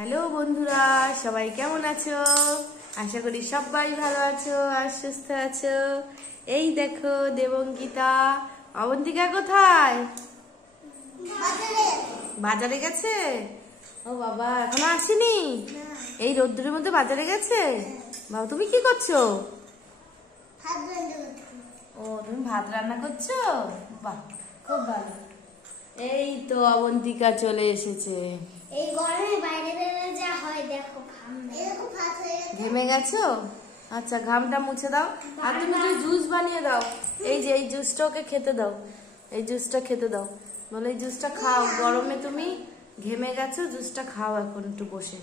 Hello বন্ধুরা, সবাই কেমন আছো? আশা করি সবাই ভালো আছো আর সুস্থ আছো। এই দেখো দেবঙ্গিতা, অবন্তিকা কোথায়? বাজারে গেছে। ও বাবা, এখনো আসেনি? এই রোদ্দুরের মধ্যে বাজারে গেছে। বাবা, তুমি কি করছো? ও, তুমি ভাত রান্না করছো? বাহ, খুব ভালো। এই তো অবন্তিকা চলে এসেছে। এই গরমে বাইরে বেরোলে যা হয় দেখো, ঘেমে গেছো? আচ্ছা, ঘামটা মুছে দাও আর তুমি একটু জুস বানিয়ে দাও। এই যে এই জুসটা ওকে খেতে দাও, এই জুসটা খেতে দাও। বলে এই জুসটা খাও, গরমে তুমি ঘেমে গেছো, জুসটা খাও এখন একটু বসে।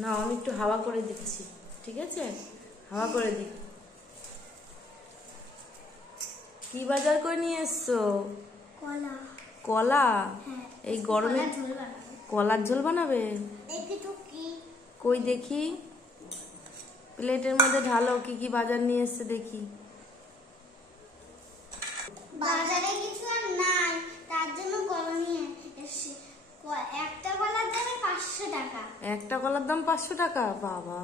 না, আমি একটু হাওয়া করে দিচ্ছি, ঠিক আছে? হাওয়া করে দি। কি বাজার করে নিয়ে এসছো? কলা। কলা? এই গরমে কলার ঝোল বানাবে? দেখি তো কি। কই দেখি, প্লেটের মধ্যে ঢালো। কি কি বাজার নিয়ে এসছে দেখি। বাজারে কিছু আর নাই, তার জন্য কলা নিয়ে এসেছি। একটা কলার দাম 500 টাকা। একটা কলার দাম 500 টাকা? বাবা,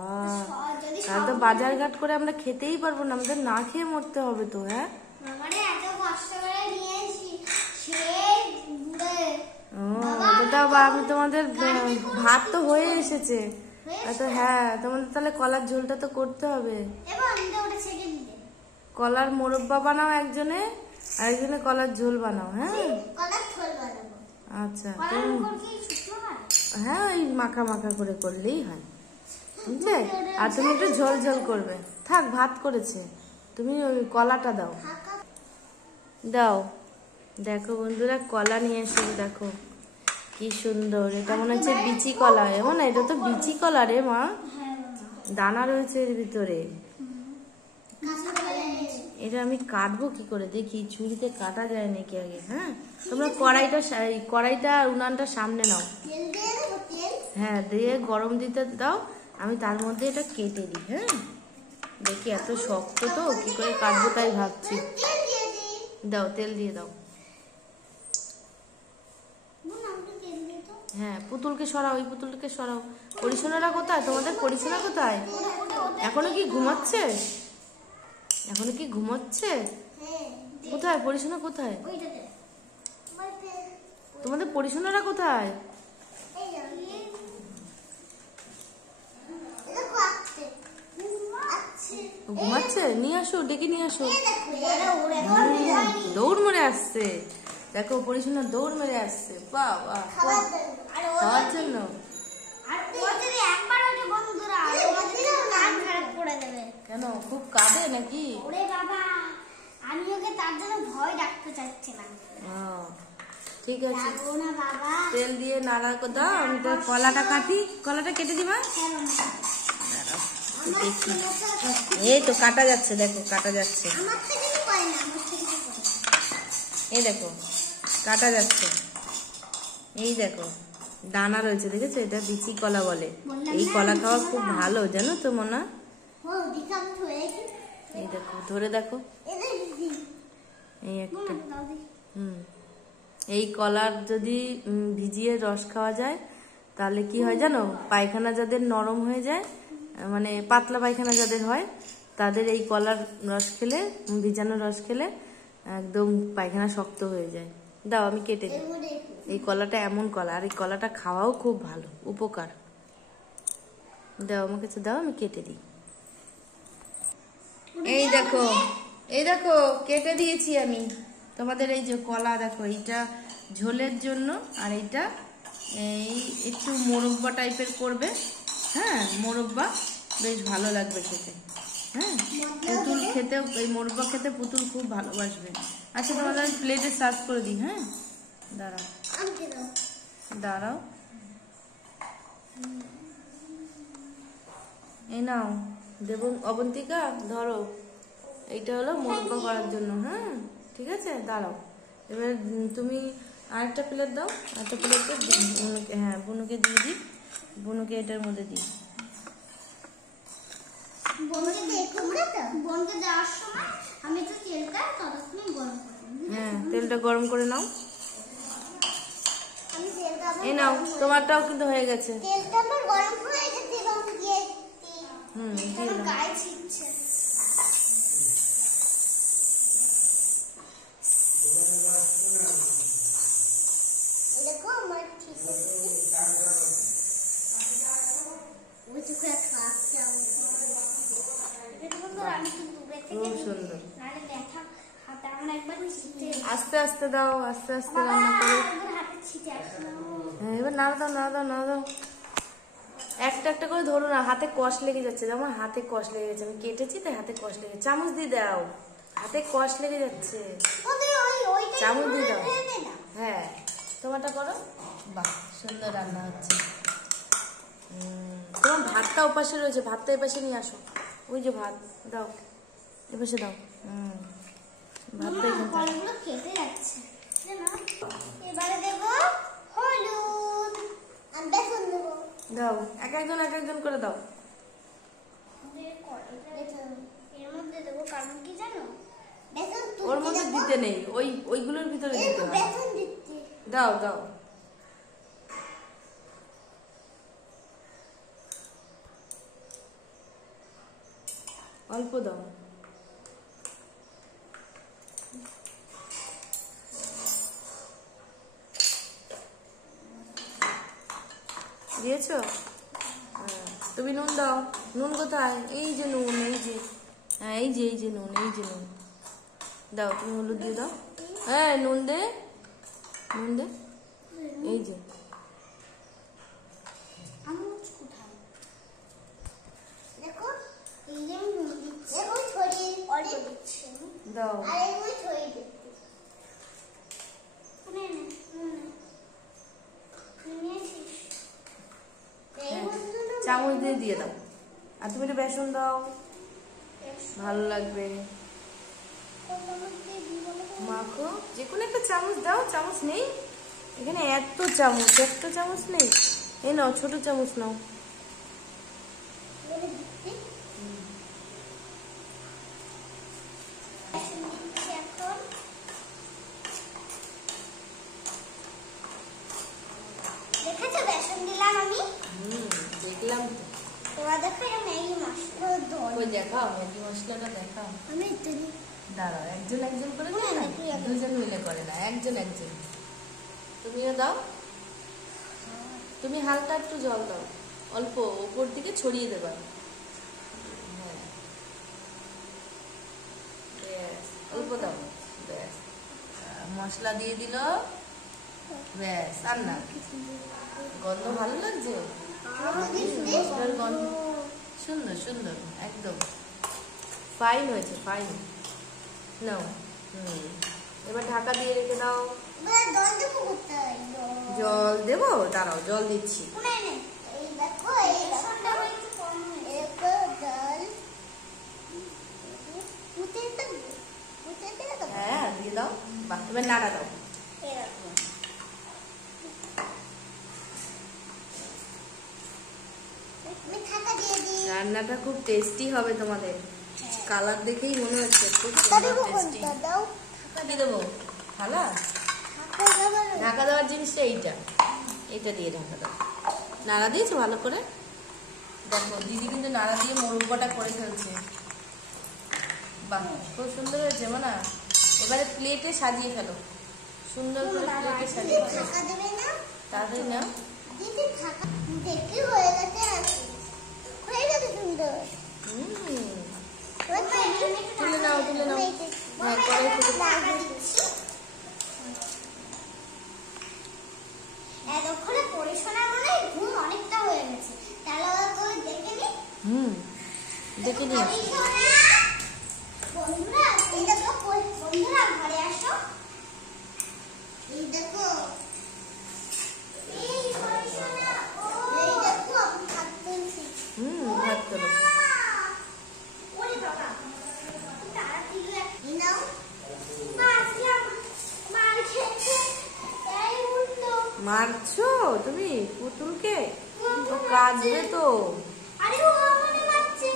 যদি তাহলে তো বাজার ঘাট করে আমরা খেতেই পারবো না, আমাদের না খেয়ে মরতে হবে তো। হ্যাঁ, আমারে এত কষ্ট করে নিয়ে এসেছি, সেই ঘুরে। আমি তোমাদের ভাত তো হয়ে এসেছে তো। হ্যাঁ, তোমাদের তাহলে কলার ঝোলটা তো করতে হবে। কলার মোরব্বা বানাও একজনে, আর একজনে কলার ঝোল বানাও। হ্যাঁ, আচ্ছা। হ্যাঁ, ওই মাখা মাখা করে করলেই হয়, বুঝলে? আর তুমি একটু ঝোল ঝোল করবে। থাক, ভাত করেছে, তুমি ওই কলাটা দাও। দাও। দেখো বন্ধুরা, কলা নিয়ে এসেছে, দেখো কি সুন্দর। এটা মনে হচ্ছে বিচি কলা। এমন না, এটা তো বিচি কলা রে মা, দানা রয়েছে এর ভিতরে। এটা আমি কাটবো কি করে দেখি, ছুরিতে কাটা যায় নাকি আগে? হ্যাঁ, তোমরা কড়াইটা উনানটা সামনে নাও। হ্যাঁ, দিয়ে গরম দিতে দাও, আমি তার মধ্যে এটা কেটে দিই। হ্যাঁ, দেখি এত শক্ত তো কি করে কাটবো তাই ভাবছি। দাও, তেল দিয়ে দাও। হ্যাঁ, পুতুলকে সরাও, ওই পুতুলকে সরাও। পরিশোনারা কোথায়? তোমাদের পরিশোনা কোথায়? এখনো কি ঘুমাচ্ছে? এখনো কি ঘুমাচ্ছে? কোথায় পরিশোনা? কোথায় তোমাদের পরিশোনারা? কোথায়? ঘুমাচ্ছে? নিয়ে আসো, ডেকে নিয়ে আসো। দৌড় মেরে আসছে, দেখো পরিশোনা দৌড় মেরে আসছে। বাবা, খাওয়ার জন্য। কেন, খুব কাঁদে নাকি? আমি ওকে তার জন্য ভয় ডাকতে চাচ্ছি না। ঠিক আছে, তেল দিয়ে নাড়া দাও। আমি তো কলাটা কাটি, কলাটা কেটে দিবা। দেখি, এই তো কাটা যাচ্ছে, দেখো কাটা যাচ্ছে। এই দেখো কাটা যাচ্ছে, এই দেখো দানা রয়েছে, দেখেছো? এটা বিচি কলা বলে। এই কলা খাওয়া খুব ভালো, জানো তো মনা? এই দেখো, ধরে দেখো, এই একটা। এই কলার যদি ভিজিয়ে রস খাওয়া যায় তাহলে কি হয় জানো? পায়খানা যাদের নরম হয়ে যায়, মানে পাতলা পায়খানা যাদের হয়, তাদের এই কলার রস খেলে, ভিজানো রস খেলে একদম পায়খানা শক্ত হয়ে যায়। দাও, আমি কেটে দিই। এই কলাটা এমন কলা, আর এই কলাটা খাওয়াও খুব ভালো, উপকার। দাও, আমার কাছে দাও, আমি কেটে দিই। এই দেখো, এই দেখো কেটে দিয়েছি আমি তোমাদের। এই যে কলা দেখো, এইটা ঝোলের জন্য, আর এইটা এই একটু মোরব্বা টাইপের করবে। হ্যাঁ, মোরব্বা বেশ ভালো লাগবে খেতে। হ্যাঁ, পুতুল খেতেও, এই মোরব্বা খেতে পুতুল খুব ভালোবাসবে। আচ্ছা, তোমাদের প্লেটে সার্ভ করে দিই। হ্যাঁ, দাঁড়াও দাঁড়াও, এই নাও দেব। অবন্তিকা ধরো, এইটা হলো মোরব্বা করার জন্য। হ্যাঁ, ঠিক আছে, দাঁড়াও। এবার তুমি আরেকটা প্লেট দাও, একটা প্লেটে। হ্যাঁ, বুনুকে দিয়ে দিই, বুনুকে এটার মধ্যে দিই। হ্যাঁ, তেলটা গরম করে নাও। আমি তেলটা আমার এই নাও, তোমারটাও কিন্তু হয়ে গেছে। তেলটা আমার গরম হয়ে গেছে এবং দিয়ে দিয়ে আমার দাও। গায়ে ছিটছে। দেখো আমার ঠিক আছে। ওই তো করে খাচ্ছে আমি। এটা তো আমি তো দূরে থেকে খুব সুন্দর। নালে ব্যথা হাতে আমার একবার ছিটে। আস্তে আস্তে দাও, আস্তে আস্তে রান্না করো। একবার হাতে ছিটে আসলো। হ্যাঁ, এবার নাড়া দাও, নাড়া দাও, নাড়া দাও। একটা একটা করে ধরো না, হাতে কষ লেগে যাচ্ছে। আমার হাতে কষ লেগে গেছে, আমি কেটেছি তাই হাতে কষ লেগে। চামচ দিয়ে দাও, হাতে কষ লেগে যাচ্ছে। চামচ দিয়ে দাও। হ্যাঁ, তোমারটা করো। বাহ, সুন্দর রান্না হচ্ছে। তোমার ভাতটা ওপাশে রয়েছে, ভাতটা এপাশে নিয়ে আসো। ওই যে ভাত দাও, এপাশে দাও। ভাতটা এখানে থাক। ফলগুলো কেটে যাচ্ছে জানো। এবারে দেব হলুদ আর বেসন দেব। দাও, এক একজন করে দাও। এর মধ্যে দেবো কারণ কি জানো, বেসন ওর মধ্যে দিতে নেই, ওইগুলোর ভিতরে দিতে হয়। বেসন দিচ্ছি। দাও দাও। অল্প দাও। দিয়েছো? তুমি নুন দাও। নুন কোথায়? এই যে নুন, এই যে। হ্যাঁ, এই যে নুন, এই যে নুন দাও। তুমি হলুদ দিয়ে দাও। হ্যাঁ, নুন দে, নুন দে। এই যে চামচ কোথায়? দেখো এই যে আমি নুন দিচ্ছি। দেখো ছড়িয়ে অল্প দিচ্ছি দাও। আর এগুলো ছড়িয়ে দিচ্ছি। নে নে নিয়েছিস? চামচ দিয়ে দিয়ে দাও। আর তুমি একটু বেসন দাও, ভালো লাগবে। মাখো, যে কোনো একটা চামচ দাও। চামচ নেই এখানে? এত চামচ, একটা চামচ নেই? এই নাও, ছোট চামচ নাও। দেখেছো বেসন দিলাম আমি? দেখলাম। তোমাদের ফের ম্যাগি মশলা দই। কই দেখাও, ম্যাগি মশলাটা দেখাও। আমি দিই। দাঁড়াও, একজন করে না, দেয় না, তুই আগে। দুজন মিলে করে না, একজন। তুমিও দাও। তুমি হালকা একটু জল দাও, অল্প উপর দিকে ছড়িয়ে দেবা। হ্যাঁ, ব্যাস, অল্প দাও। ব্যাস, মশলা দিয়ে দিল। ব্যাস, আর না। গন্ধ ভালো লাগছে? মশলার গন্ধ সুন্দর সুন্দর, একদম ফাইন হয়েছে, ফাইন। নাও। এবার ঢাকা দিয়ে রেখে দাও। জল দেবো কোথায়? জল দেবো, দাঁড়াও, জল দিচ্ছি। এই দেখো এই বেসনটা একটু কম হয়েছে। জল হ্যাঁ, দিয়ে দাও। বাহ, এবার নাড়া দাও। রান্নাটা খুব টেস্টি হবে তোমাদের। কালার দেখেই মনে হচ্ছে খুব টেস্টি। কি দেবো? থালা? ঢাকা দেওয়ার জিনিসটা এইটা দিয়ে ঢাকা দাও। নাড়া দিয়েছো ভালো করে? দেখো, দিদি কিন্তু নাড়া দিয়ে মোরব্বাটা করে ফেলছে। বাহ, খুব সুন্দর হয়েছে মানা। এবারে প্লেটে সাজিয়ে ফেলো, সুন্দর করে প্লেটে সাজিয়ে ফেলো। তাড়াতাড়ি নাও। তুলে নাও, তুলে নাও। হ্যাঁ, কড়াই থেকে এতক্ষণে পরিশোনা মনে হয় ঘুম অনেকটা হয়ে গেছে। তাহলে দেখে নি। দেখে নিয়ে আসো। বন্ধুরা এই দেখো, বন্ধুরা ঘরে আসো। এই দেখো, এই পরিশোনা, এই দেখো আমি ভাত তুলছি। ভাত তোলো। ওরে বাবা, তাড়াতাড়ি এই নাও। মাছলাম, মার খেয়েছে। এই উল্টো মারছো তুমি পুতুলকে? ও কাঁদবে তো। আরে ও আমাকে মারছে।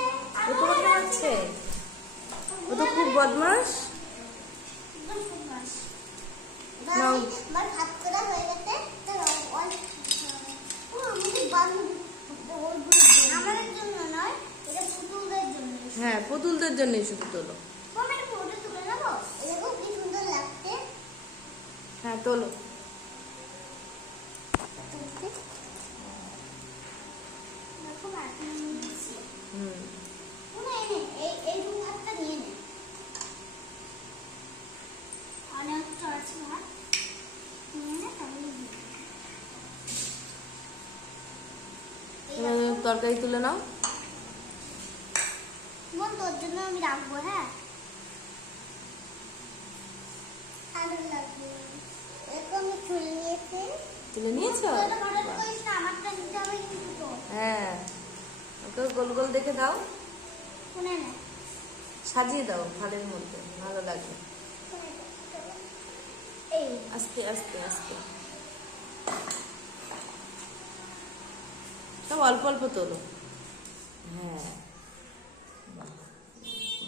ও তোমাকে মারছে? ও তো খুব বদমাস। একদম খুব মাছ। নাও। আমার ভাত করা হয়ে গেছে। তো আমাদের জন্য নয়, এটা পুতুলদের জন্য। হ্যাঁ, পুতুলদের জন্যই শুধু তোলো। আমি একটা ফটো তুলে নেবো। দেখো কি সুন্দর লাগছে। হ্যাঁ, তোলো। দেখো বাকি নিয়েছি। হুম, না, এই দু হাতটা নিয়ে নে। অনেক আছে ভাত নিয়ে নে, তাহলে দিবি। এবার তরকারি তুলে নাও। বোন, তোর জন্য আমি রাখবো। হ্যাঁ, আলু লাগবে। এরকম আমি তুলে নিয়েছি। তুলে নিয়েছো? তোরা মনে করিস না, আমারটা নিতে হবে কিন্তু তো। হ্যাঁ, ওকে গোল গোল দেখে দাও, শুনে নে। সাজিয়ে দাও থালের মধ্যে, ভালো লাগবে। এই আস্তে আস্তে আস্তে, সব অল্প অল্প তোলো। হ্যাঁ, বাহ,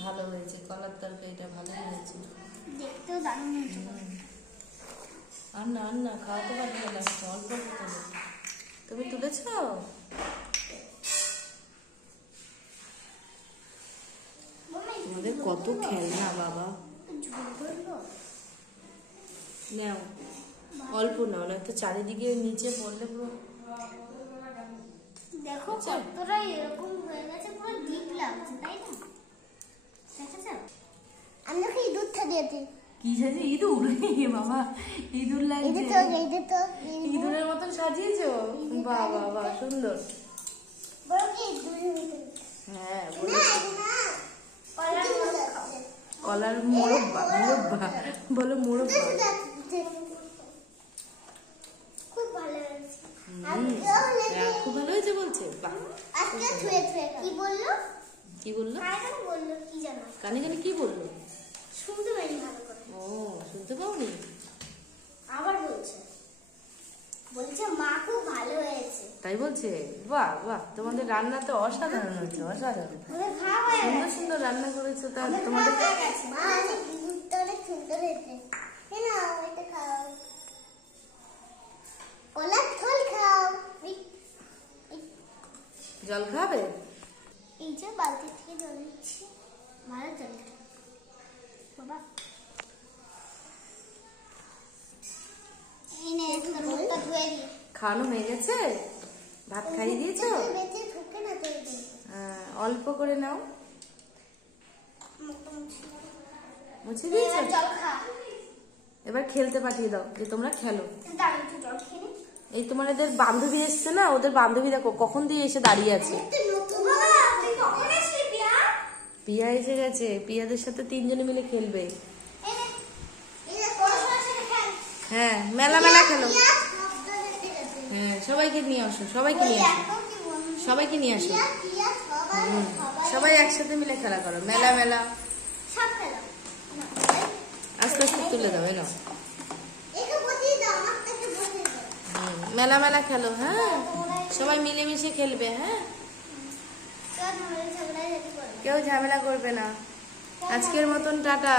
ভালো হয়েছে, কলার তরকারিটা ভালোই হয়েছে। দেখতেও দারুণ হয়েছে। আর না আর না, খাওয়াতে পারবে না, অল্প অল্প তোলো। তুমি তুলেছ? আমাদের কত খেলনা বাবা। ঝোল করবো। নাও, অল্প নাও, না তো চারিদিকে নিচে পড়লে পুরো। দেখো আচ্ছা। কতটা এরকম হয়ে গেছে, পুরো ডিপ লাগছে, তাই না? দেখেছো? আমি কি ইঁদুরটা দিয়েছি। কি সাজে? ইঁদুর? বাবা, ইঁদুর লাগছে। ইঁদুরের মতন সাজিয়েছো? বাহ বাহ বাহ, সুন্দর। বলো কি ইঁদুর? হ্যাঁ, না, কলার মোড়ক খাও। কলার মোরব্বা, মোরব্বা বলো, মোরব্বা। খুব ভালো হয়েছে। হ্যাঁ, খুব ভালো হয়েছে বলছে। বাহ, আজকে ছুঁয়ে ছুঁয়ে কি বললো? কি বললো? কানে বললো কি জানো? কানে কানে কি বললো? শুনতে পাইনি ভালো করে। ও, শুনতে পাওনি? আবার বলছে মা খুব ভালো হয়েছে। তাই বলছে? বাহ বাহ, তোমাদের রান্না তো অসাধারণ হয়েছে, অসাধারণ। আমাদের খাওয়া হয়ে সুন্দর গেছে। সুন্দর রান্না করেছো। তা আমাদের তোমাদের খাওয়া হয়ে গেছে। মা, অনেক ইঁদুরটা অনেক সুন্দর হয়েছে। এই নাও, এটা খাও। কলার থল খাও। জল খাবে? এই যে বালতি থেকে জল দিচ্ছি, ভালো জল খাও। বাবা, এই নে, তোর মুখটা ধুয়ে দি। খাওয়ানো হয়ে গেছে? ভাত খাইয়ে দিয়েছো? বেঁচে ঢুকে না তোর অল্প করে নাও। মুখটা মুছে। মুছে দিয়েছো? জল খা। এবার খেলতে পাঠিয়ে দাও, যে তোমরা খেলো। দাঁড়িয়ে একটু জল খেয়ে নে। এই তোমাদের বান্ধবী এসছে না, ওদের বান্ধবী দেখো কখন দিয়ে এসে দাঁড়িয়ে আছে। বাবা, তুই কখন আসলি পিয়া? পিয়া এসে গেছে, পিয়াদের সাথে তিনজনে মিলে খেলবে। এই যে কোলার সাথে খেল। হ্যাঁ, মেলা মেলা খেলো। পিয়া শব্দ দেখতে গেছে। হ্যাঁ, সবাইকে নিয়ে আসো, সবাইকে নিয়ে আসো, দেখো কি বন্ধু। সবাইকে নিয়ে আসো। পিয়া পিয়া সবাই সবাই সবাই একসাথে মিলে খেলা করো, মেলা মেলা। সব খেলো। না, আস্তে আস্তে তুলে দাও, এনো। একে বসিয়ে দাও, আমাকে বসিয়ে দাও। মেলা মেলা খেলো। হ্যাঁ, সবাই মিলেমিশে খেলবে। হ্যাঁ, কেউ ঝগড়া ঝামেলা যেতে পারবে না। কেউ ঝামেলা করবে না। আজকের মতন টাটা।